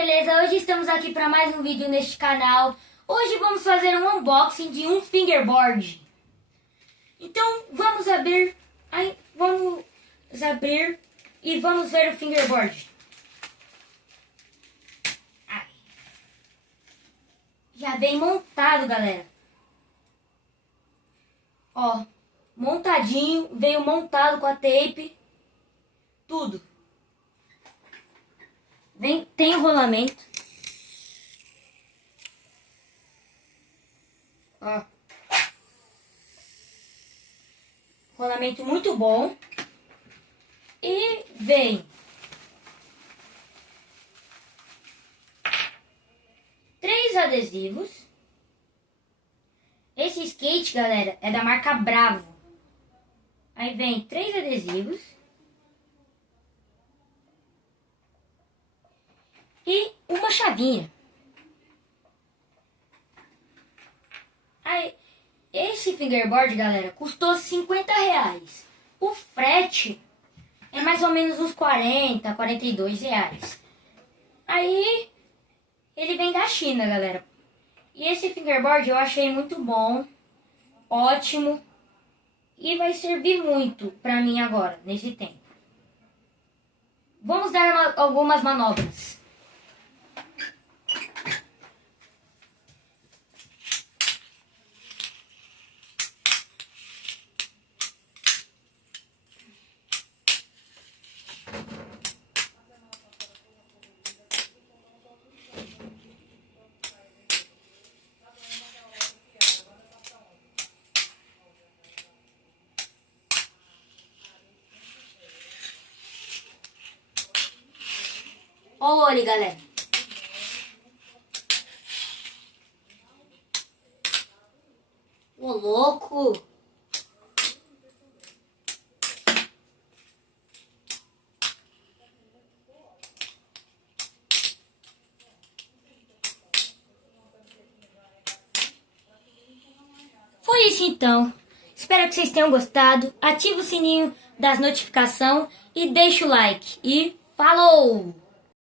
beleza? Hoje estamos aqui para mais um vídeo neste canal. Hoje vamos fazer um unboxing de um fingerboard. Então vamos abrir e vamos ver o fingerboard. Já vem montado, galera. Ó, montadinho, veio montado com a tape, tudo. Tem rolamento. Ó. Rolamento muito bom. E vem 3 adesivos. Esse skate, galera, é da marca Bravo. Aí vem 3 adesivos. E uma chavinha. Aí, esse fingerboard, galera, custou R$50. O frete é mais ou menos uns 40, 42 reais. Aí, ele vem da China, galera. E esse fingerboard eu achei muito bom, ótimo. E vai servir muito pra mim agora, nesse tempo. Vamos dar algumas manobras. Olha, galera. Ô, louco. Foi isso então. Espero que vocês tenham gostado. Ativa o sininho das notificações e deixa o like. E falou!